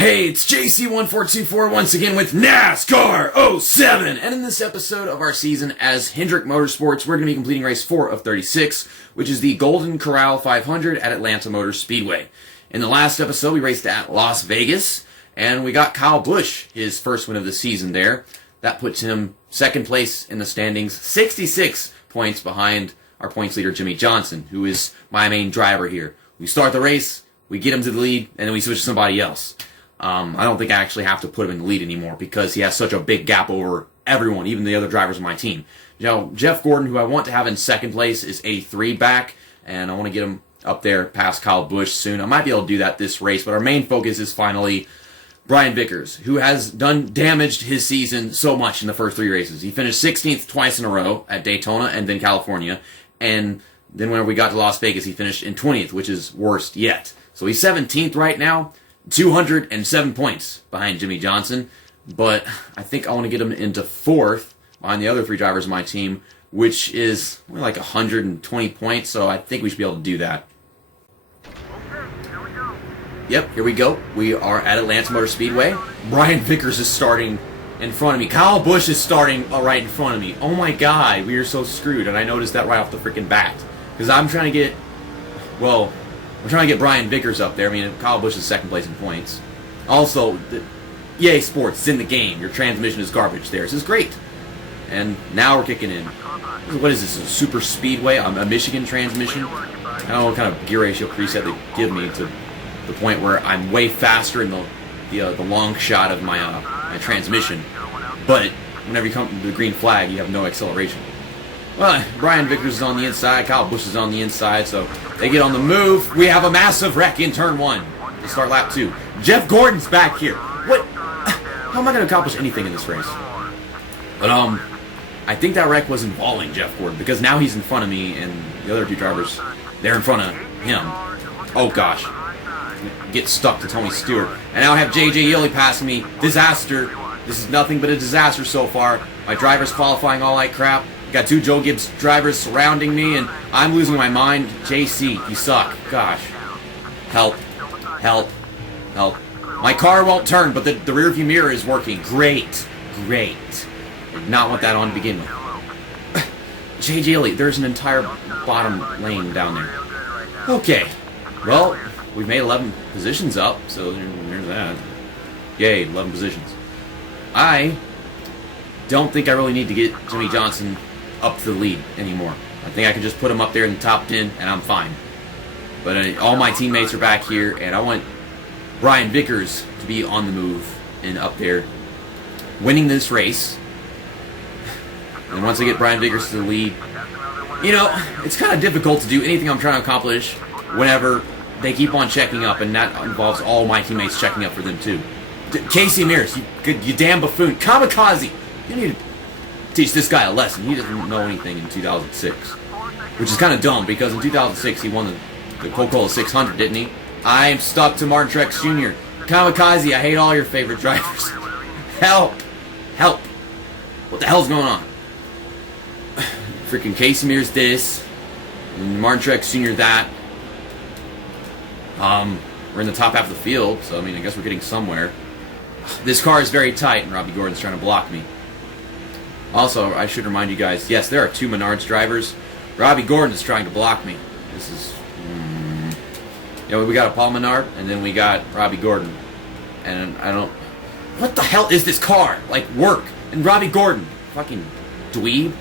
Hey, it's JC1424 once again with NASCAR 07, and in this episode of our season as Hendrick Motorsports, we're going to be completing race 4 of 36, which is the Golden Corral 500 at Atlanta Motor Speedway. In the last episode, we raced at Las Vegas, and we got Kyle Busch his first win of the season there. That puts him second place in the standings, 66 points behind our points leader Jimmie Johnson, who is my main driver here. We start the race, we get him to the lead, and then we switch to somebody else. I don't think I actually have to put him in the lead anymore because he has such a big gap over everyone, even the other drivers on my team. You know, Jeff Gordon, who I want to have in second place, is 83 back, and I want to get him up there past Kyle Busch soon. I might be able to do that this race, but our main focus is finally Brian Vickers, who has damaged his season so much in the first 3 races. He finished 16th twice in a row at Daytona and then California, and then when we got to Las Vegas, he finished in 20th, which is worst yet. So he's 17th right now. 207 points behind Jimmie Johnson, but I think I want to get him into 4th behind the other 3 drivers on my team, which is like 120 points, so I think we should be able to do that. Yep, here we go. We are at Atlanta Motor Speedway. Brian Vickers is starting in front of me. Kyle Busch is starting right in front of me. Oh my god, we are so screwed, and I noticed that right off the freaking bat. Because I'm trying to get, well, we're trying to get Brian Vickers up there. I mean, Kyle Busch is second place in points. Also, EA Sports, it's in the game. Your transmission is garbage there. This is great. And now we're kicking in. What is this, a super speedway? A Michigan transmission? I don't know what kind of gear ratio preset they give me to the point where I'm way faster in the long shot of my transmission. But whenever you come to the green flag, you have no acceleration. Well, Brian Vickers is on the inside, Kyle Busch is on the inside, so they get on the move. We have a massive wreck in turn 1 to start lap 2. Jeff Gordon's back here. What? How am I going to accomplish anything in this race? But, I think that wreck was involving Jeff Gordon, because now he's in front of me, and the other 2 drivers, they're in front of him. Oh, gosh. Get stuck to Tony Stewart. And now I have J.J. Yeley passing me. Disaster. This is nothing but a disaster so far. My driver's qualifying all like crap. Got 2 Joe Gibbs drivers surrounding me, and I'm losing my mind. JC, you suck. Gosh. Help. Help. Help. My car won't turn, but the rearview mirror is working. Great. Great. I did not want that on to begin with. J.J. Elliott, there's an entire bottom lane down there. Okay. Well, we've made 11 positions up, so there's that. Yay, 11 positions. I don't think I really need to get Jimmie Johnson up to the lead anymore. I think I can just put him up there in the top 10 and I'm fine. But all my teammates are back here, and I want Brian Vickers to be on the move and up there winning this race. And once I get Brian Vickers to the lead, you know, it's kind of difficult to do anything I'm trying to accomplish whenever they keep on checking up, and that involves all my teammates checking up for them too. Casey Mears, you damn buffoon. Kamikaze! You need to teach this guy a lesson. He doesn't know anything in 2006. Which is kind of dumb, because in 2006 he won the Coca-Cola 600, didn't he? I'm stuck to Martin Truex Jr. Kamikaze, I hate all your favorite drivers. Help! Help! What the hell's going on? Freaking Casey Mears this, and Martin Truex Jr. that. We're in the top half of the field, so I mean, I guess we're getting somewhere. This car is very tight, and Robbie Gordon's trying to block me. Also, I should remind you guys, yes, there are 2 Menards drivers. Robbie Gordon is trying to block me. This is... You know, we got a Paul Menard, and then we got Robbie Gordon. And I don't... What the hell is this car? Like, work. And Robbie Gordon. Fucking dweeb.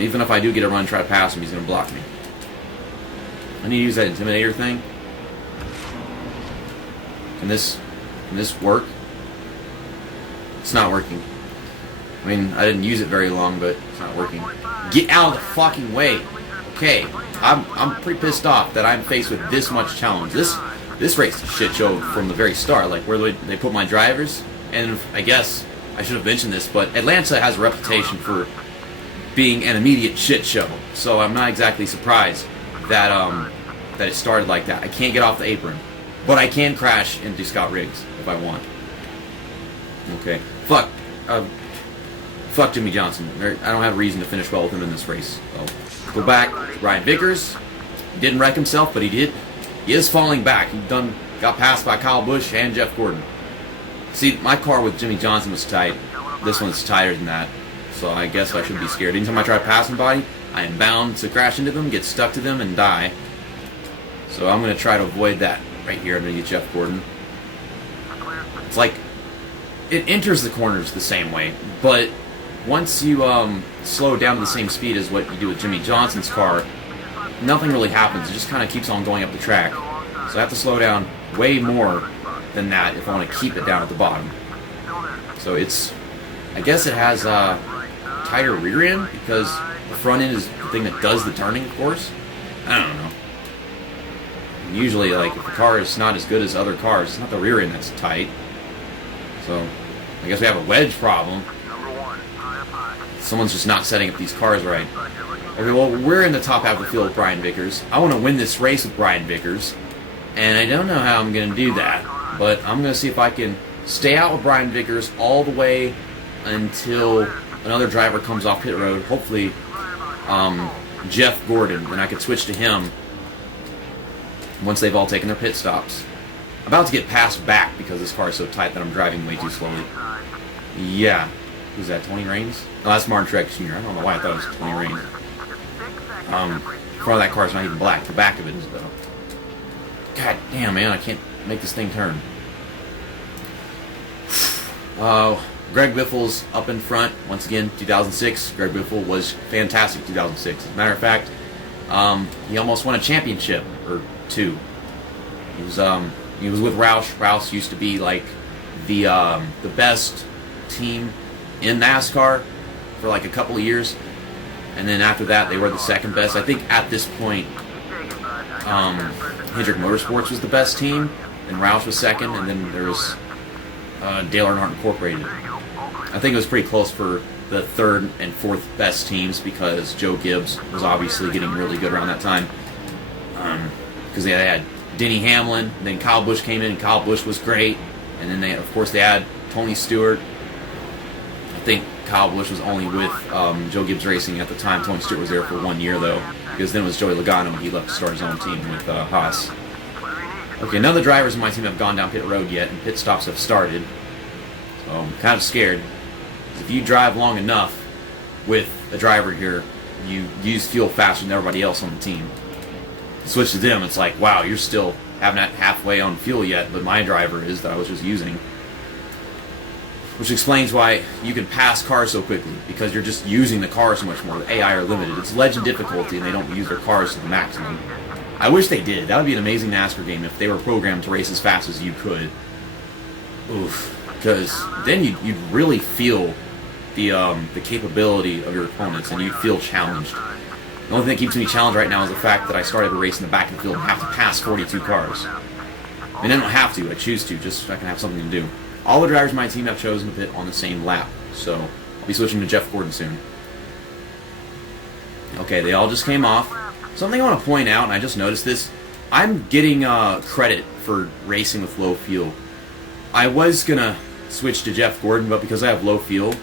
Even if I do get a run, try to pass him, he's going to block me. I need to use that Intimidator thing. Can this work? It's not working. I mean, I didn't use it very long, but it's not working. Get out of the fucking way. Okay, I'm pretty pissed off that I'm faced with this much challenge. This race is a shit show from the very start. Like, where they put my drivers, and I guess I should have mentioned this, but Atlanta has a reputation for being an immediate shit show. So I'm not exactly surprised that it started like that. I can't get off the apron, but I can crash into Scott Riggs if I want. Okay, fuck Jimmie Johnson. I don't have a reason to finish well with him in this race. So go back to Brian Vickers. He didn't wreck himself, but he did. He is falling back. He got got passed by Kyle Busch and Jeff Gordon. See, my car with Jimmy Johnson was tight. This one's tighter than that. So I guess I should be scared. Anytime I try to pass somebody, I am bound to crash into them, get stuck to them, and die. So I'm going to try to avoid that right here. I'm going to get Jeff Gordon. It's like, it enters the corners the same way, but once you slow down to the same speed as what you do with Jimmy Johnson's car, nothing really happens. It just kind of keeps on going up the track. So I have to slow down way more than that if I want to keep it down at the bottom. So it's, I guess it has a tighter rear end because the front end is the thing that does the turning, of course. I don't know. Usually, like, if the car is not as good as other cars, it's not the rear end that's tight. So I guess we have a wedge problem. Someone's just not setting up these cars right. Okay, well, we're in the top half of the field with Brian Vickers. I want to win this race with Brian Vickers, and I don't know how I'm going to do that, but I'm going to see if I can stay out with Brian Vickers all the way until another driver comes off pit road, hopefully Jeff Gordon, and I can switch to him once they've all taken their pit stops. I'm about to get passed back because this car is so tight that I'm driving way too slowly. Yeah. Who's that, Tony Raines? Oh, that's Martin Truex Jr. I don't know why I thought it was Tony Raines. Front of that car is not even black. The back of it is, though. God damn, man, I can't make this thing turn. Greg Biffle's up in front. Once again, 2006. Greg Biffle was fantastic 2006. As a matter of fact, he almost won a championship, or two. He was with Roush. Roush used to be like the best team in NASCAR for like a couple of years, and then after that they were the second best. I think at this point Hendrick Motorsports was the best team, and Roush was second, and then there was Dale Earnhardt Incorporated. I think it was pretty close for the third and fourth best teams because Joe Gibbs was obviously getting really good around that time, because they had Denny Hamlin, and then Kyle Busch came in, and Kyle Busch was great, and then they, of course, they had Tony Stewart. I think Kyle Busch was only with Joe Gibbs Racing at the time. Tony Stewart was there for 1 year, though, because then it was Joey Logano when he left to start his own team with Haas. Okay, none of the drivers in my team have gone down pit road yet, and pit stops have started. So I'm kind of scared. If you drive long enough with a driver here, you use fuel faster than everybody else on the team. Switch to them, it's like, wow, you're still haven't had halfway on fuel yet, but my driver is that I was just using. Which explains why you can pass cars so quickly, because you're just using the car so much more. The AI are limited. It's legend difficulty, and they don't use their cars to the maximum. I wish they did. That would be an amazing NASCAR game if they were programmed to race as fast as you could. Oof. Because then you'd really feel the capability of your opponents, and you'd feel challenged. The only thing that keeps me challenged right now is the fact that I started the race in the back of the field and have to pass 42 cars. I mean, I don't have to. I choose to, just so I can have something to do. All the drivers in my team have chosen to pit on the same lap, so I'll be switching to Jeff Gordon soon. Okay, they all just came off. Something I want to point out, and I just noticed this, I'm getting credit for racing with low fuel. I was going to switch to Jeff Gordon, but because I have low fuel...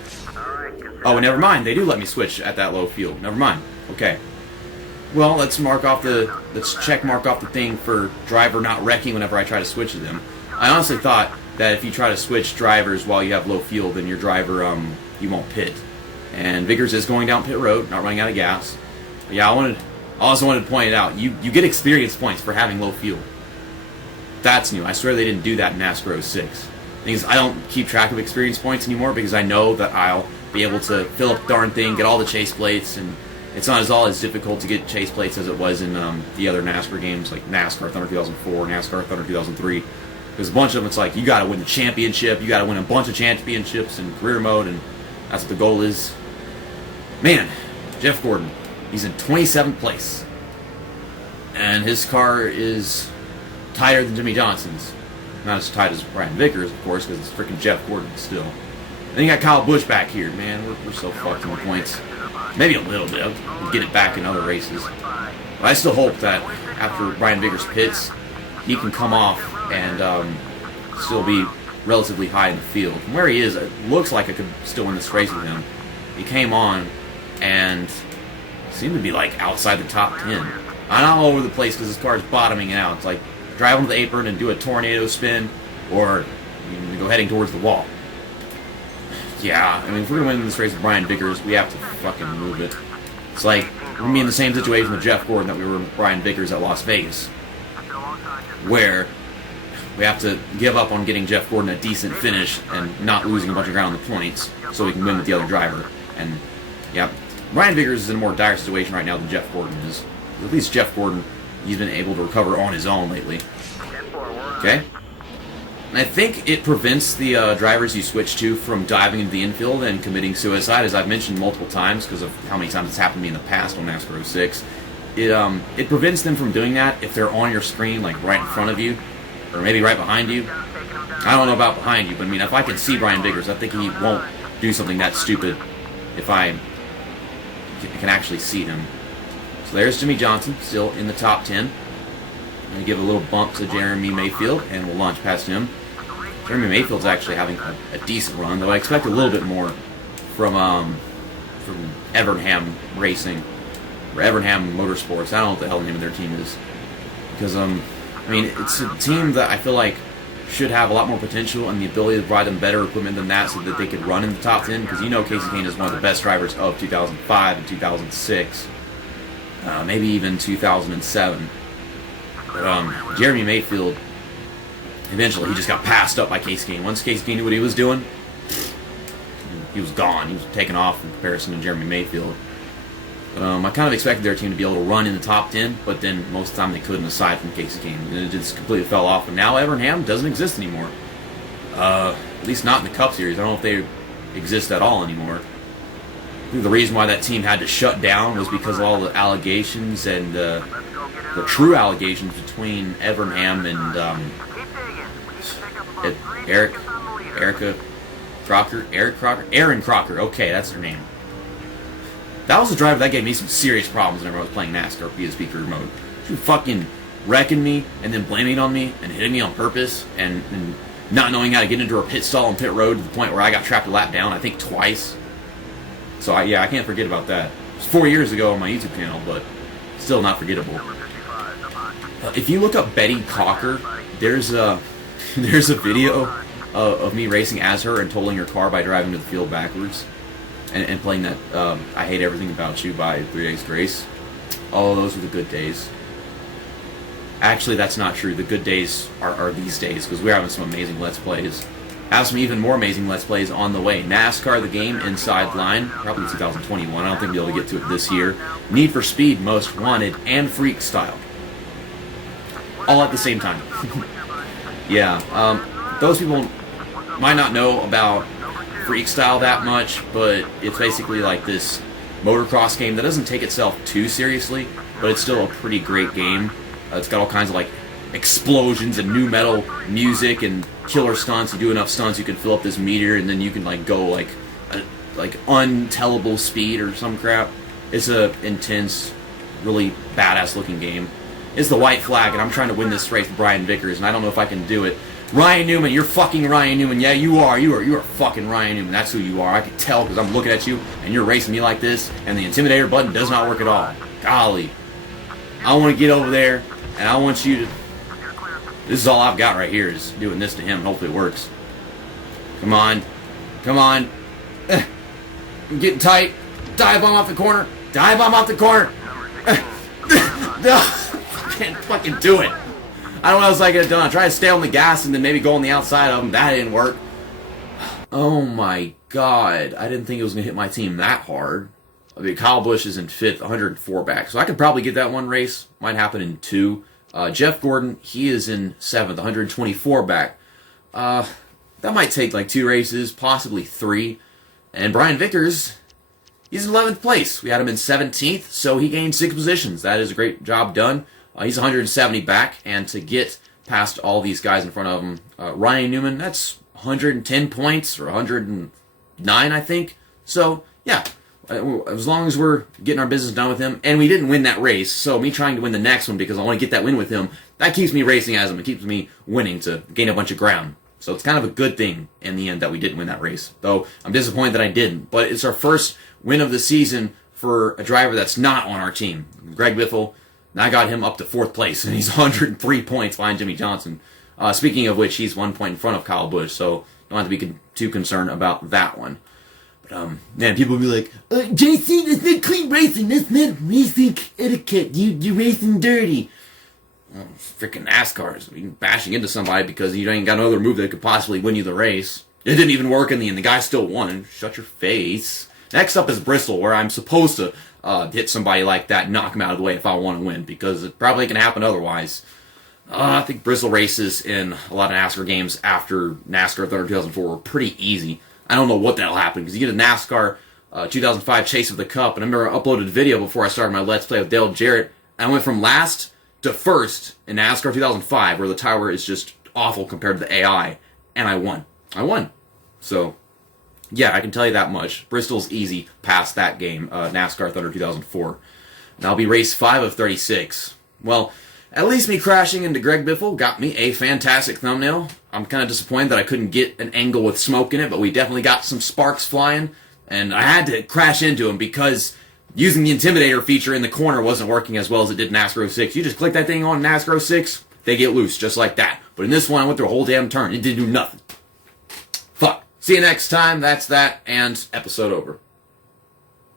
Oh, never mind. They do let me switch at that low fuel. Never mind. Okay. Well, let's check mark off the thing for driver not wrecking whenever I try to switch to them. I honestly thought that if you try to switch drivers while you have low fuel, then your driver, you won't pit. And Vickers is going down pit road, not running out of gas. But yeah, I also wanted to point it out. You get experience points for having low fuel. That's new. I swear they didn't do that in NASCAR 06. Thing is, I don't keep track of experience points anymore because I know that I'll be able to fill up the darn thing, get all the chase plates, and it's not as difficult to get chase plates as it was in the other NASCAR games, like NASCAR Thunder 2004, NASCAR Thunder 2003. There's a bunch of them, it's like, you gotta win the championship, you gotta win a bunch of championships in career mode, and that's what the goal is. Man, Jeff Gordon, he's in 27th place. And his car is tighter than Jimmy Johnson's. Not as tight as Brian Vickers, of course, because it's freaking Jeff Gordon still. Then you got Kyle Busch back here. Man, we're so fucked in points. Maybe a little bit. We'll get it back in other races. But I still hope that after Brian Vickers pits, he can come off and still be relatively high in the field. From where he is, it looks like I could still win this race with him. He came on and seemed to be like outside the top 10. I'm all over the place because his car is bottoming out. It's like drive onto the apron and do a tornado spin, or go heading towards the wall. Yeah, I mean, if we're going to win this race with Brian Vickers, we have to fucking move it. It's like, we're going to be in the same situation with Jeff Gordon that we were with Brian Vickers at Las Vegas, where we have to give up on getting Jeff Gordon a decent finish and not losing a bunch of ground on the points so we can win with the other driver. And, yeah, Brian Vickers is in a more dire situation right now than Jeff Gordon is. At least Jeff Gordon, he's been able to recover on his own lately. Okay? And I think it prevents the drivers you switch to from diving into the infield and committing suicide, as I've mentioned multiple times because of how many times it's happened to me in the past on NASCAR 06. It prevents them from doing that if they're on your screen, like right in front of you, or maybe right behind you. I don't know about behind you, but I mean, if I can see Brian Vickers, I think he won't do something that stupid if I can actually see him. So there's Jimmy Johnson, still in the top 10. I'm going to give a little bump to Jeremy Mayfield, and we'll launch past him. Jeremy Mayfield's actually having a decent run, though I expect a little bit more from Evernham Racing, or Evernham Motorsports. I don't know what the hell the name of their team is. Because, I mean, it's a team that I feel like should have a lot more potential and the ability to provide them better equipment than that so that they could run in the top 10, because you know Casey Kane is one of the best drivers of 2005 and 2006, maybe even 2007. But Jeremy Mayfield, eventually he just got passed up by Casey Kane. Once Casey Kane knew what he was doing, he was gone. He was taken off in comparison to Jeremy Mayfield. I kind of expected their team to be able to run in the top 10, but then most of the time they couldn't, aside from Casey Kane. And it just completely fell off. And now Evernham doesn't exist anymore. At least not in the Cup Series. I don't know if they exist at all anymore. I think the reason why that team had to shut down was because of all the allegations and the true allegations between Evernham and Aaron Crocker. Okay, that's her name. That was a driver that gave me some serious problems whenever I was playing NASCAR PSP career mode. She was fucking wrecking me and then blaming it on me and hitting me on purpose and not knowing how to get into her pit stall and pit road to the point where I got trapped a lap down, I think twice. So I can't forget about that. It was 4 years ago on my YouTube channel, but still not forgettable. If you look up Betty Cocker, there's a video of me racing as her and totaling her car by driving to the field backwards. And playing that I Hate Everything About You by 3 Days Grace. Oh, those were the good days. Actually, that's not true. The good days are these days, because we're having some amazing Let's Plays. Have some even more amazing Let's Plays on the way. NASCAR The Game Inside Line, probably 2021. I don't think we'll be able to get to it this year. Need for Speed Most Wanted, and Freak Style. All at the same time. Yeah, those people might not know about Freak Style that much, but it's basically like this motocross game that doesn't take itself too seriously, but it's still a pretty great game. It's got all kinds of like explosions and new metal music and killer stunts. You do enough stunts, you can fill up this meter, and then you can like go like untellable speed or some crap. It's a intense, really badass looking game. It's the white flag, and I'm trying to win this race with Brian Vickers, and I don't know if I can do it. Ryan Newman, you're fucking Ryan Newman. Yeah, you are. You are fucking Ryan Newman. That's who you are. I can tell because I'm looking at you and you're racing me like this, and the Intimidator button does not work at all. Golly. I want to get over there, and I want you to... This is all I've got right here is doing this to him, and hopefully it works. Come on. Come on. I'm getting tight. Dive bomb off the corner. Dive bomb off the corner. No, I can't fucking do it. I don't know what else I could have done. I tried to stay on the gas and then maybe go on the outside of them. That didn't work. Oh my god. I didn't think it was going to hit my team that hard. I mean, Kyle Busch is in 5th, 104 back. So I could probably get that one race. Might happen in 2. Jeff Gordon, he is in 7th, 124 back. That might take like 2 races, possibly 3. And Brian Vickers, he's in 11th place. We had him in 17th, so he gained 6 positions. That is a great job done. He's 170 back, and to get past all these guys in front of him, Ryan Newman, that's 110 points, or 109, I think. So, yeah, as long as we're getting our business done with him, and we didn't win that race, so me trying to win the next one because I want to get that win with him, that keeps me racing as him. It keeps me winning to gain a bunch of ground. So it's kind of a good thing in the end that we didn't win that race. Though I'm disappointed that I didn't. But it's our first win of the season for a driver that's not on our team. Greg Biffle, And I got him up to 4th place, and he's 103 points behind Jimmy Johnson. Speaking of which, he's 1 point in front of Kyle Busch, so don't have to be too concerned about that one. But, man, people will be like, JC, that's not clean racing. That's not racing etiquette. You're racing dirty. Well, freaking NASCAR's bashing into somebody because you ain't got no other move that could possibly win you the race. It didn't even work in the end. The guy still won. Shut your face. Next up is Bristol, where I'm supposed to hit somebody like that, knock him out of the way if I want to win, because it probably can happen otherwise. I think Bristol races in a lot of NASCAR games after NASCAR Thunder 2004 were pretty easy. I don't know what that'll happen, because you get a NASCAR 2005 Chase of the Cup, and I remember I uploaded a video before I started my Let's Play with Dale Jarrett, and I went from last to first in NASCAR 2005, where the tower is just awful compared to the AI, and I won. So, yeah, I can tell you that much. Bristol's easy past that game, NASCAR Thunder 2004. And I'll be race 5 of 36. Well, at least me crashing into Greg Biffle got me a fantastic thumbnail. I'm kind of disappointed that I couldn't get an angle with smoke in it, but we definitely got some sparks flying, and I had to crash into him because using the Intimidator feature in the corner wasn't working as well as it did in NASCAR 06. You just click that thing on NASCAR 06, they get loose just like that. But in this one, I went through a whole damn turn. It didn't do nothing. Fuck. See you next time. That's that, and episode over.